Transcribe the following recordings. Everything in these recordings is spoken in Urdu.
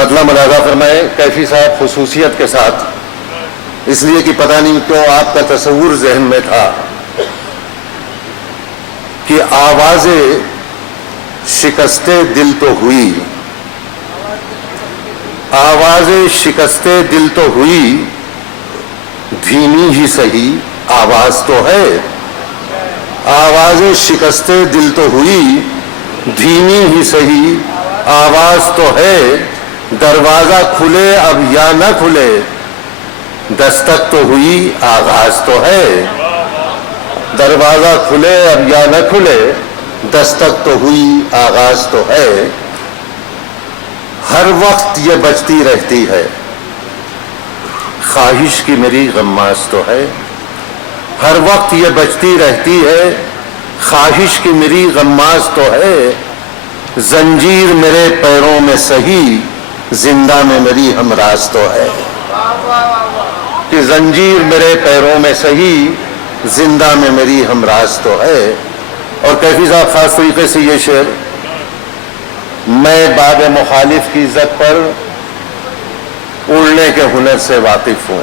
مطلب ملاحظہ فرمائیں کیفی صاحب خصوصیت کے ساتھ، اس لیے کہ پتہ نہیں کیوں آپ کا تصور ذہن میں تھا کہ آواز شکستے دل تو ہوئی، آواز شکستے دل تو ہوئی، دھیمی ہی سہی آواز تو ہے، آواز شکستے دل تو ہوئی، دھیمی ہی سہی آواز تو ہے، دروازہ کھلے اب یا نہ کھلے، دستک تو ہوئی آغاز تو ہے، دروازہ کھلے اب یا نہ کھلے، دستک تو ہوئی آغاز تو ہے، ہر وقت یہ بجتی رہتی ہے، خواہش کی میری غماز تو ہے، ہر وقت یہ بجتی رہتی ہے، خواہش کی میری غماز تو ہے، زنجیر میرے پیروں میں سہی، زندہ میں میری ہمراز تو ہے، کہ زنجیر میرے پیروں میں سہی، زندہ میں میری ہمراز تو ہے۔ اور کیفی صاحب خاص طریقے سے یہ شعر، میں باب مخالف کی عزت پر اڑنے کے ہنر سے واقف ہوں۔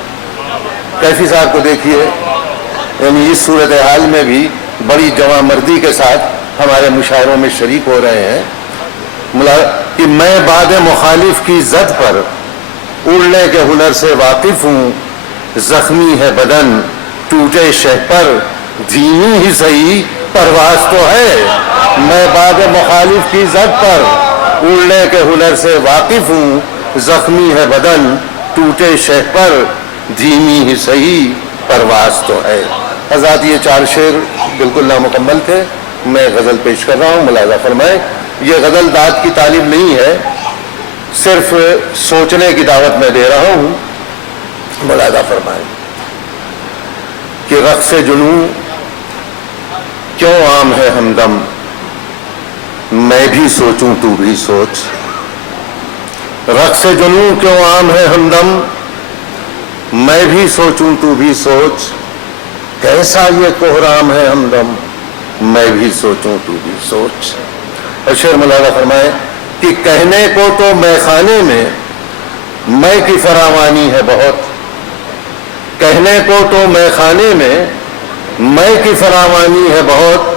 کیفی صاحب کو دیکھیے، یعنی اس صورتحال میں بھی بڑی جواں مردی کے ساتھ ہمارے مشاعروں میں شریک ہو رہے ہیں کہ میں باب مخالف کی زد پر اڑنے کے ہنر سے واقف ہوں، زخمی ہے بدن ٹوٹے شہ پر، دھیمی ہی سہی پرواز تو ہے، میں باب مخالف کی زد پر اڑنے کے ہنر سے واقف ہوں، زخمی ہے بدن ٹوٹے شہ پر، دھیمی ہی سہی پرواز تو ہے۔ حضرات یہ 4 شعر بالکل نامکمل تھے، میں غزل پیش کر رہا ہوں، ملاحظہ فرمائیں۔ یہ غزل داد کی تعلیم نہیں ہے، صرف سوچنے کی دعوت میں دے رہا ہوں، ملاحظہ فرمائیں کہ رقص جنوں کیوں عام ہے ہمدم، میں بھی سوچوں تو بھی سوچ، رقص جنوں کیوں عام ہے ہمدم، میں بھی سوچوں تو بھی سوچ، کیسا یہ کوہرام ہے ہمدم، میں بھی سوچوں تو بھی سوچ۔ اور شعر ملاحظہ فرمائے کہ کہنے کو تو میں خانے میں میں کی فراوانی ہے بہت، کہنے کو تو میں خانے میں کی فراوانی ہے بہت،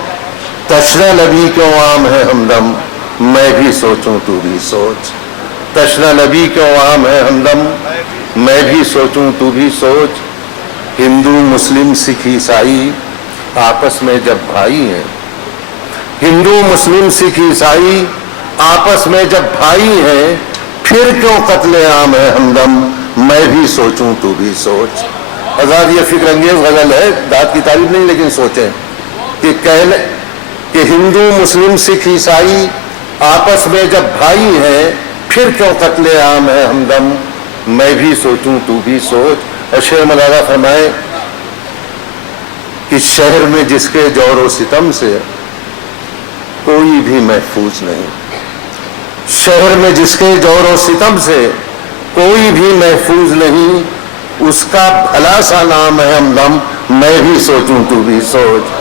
تشنہ لبی کیوں عام ہے ہمدم، میں بھی سوچوں تو بھی سوچ، تشنہ لبی کیوں عام ہے ہمدم، میں بھی سوچوں تو بھی سوچ، ہندو مسلم سکھ عیسائی آپس میں جب بھائی ہیں، ہندو مسلم سکھ عیسائی آپس میں جب بھائی ہیں، پھر کیوں قتل عام ہے ہمدم، میں بھی سوچوں تو بھی سوچ۔ آزاد یہ فکر انگیز غزل ہے، داد کی تعریف نہیں، لیکن سوچیں کہ ہندو مسلم سکھ عیسائی آپس میں جب بھائی ہیں، پھر کیوں قتل عام ہے ہمدم، میں بھی سوچوں تو بھی سوچ۔ اور شعر ملاحظہ فرمائے کہ شہر میں جس کے جور و ستم سے کوئی بھی محفوظ نہیں، شہر میں جس کے جور و ستم سے کوئی بھی محفوظ نہیں، اس کا بھلا سا نام ہے ہمدم، میں بھی سوچوں تو بھی سوچ۔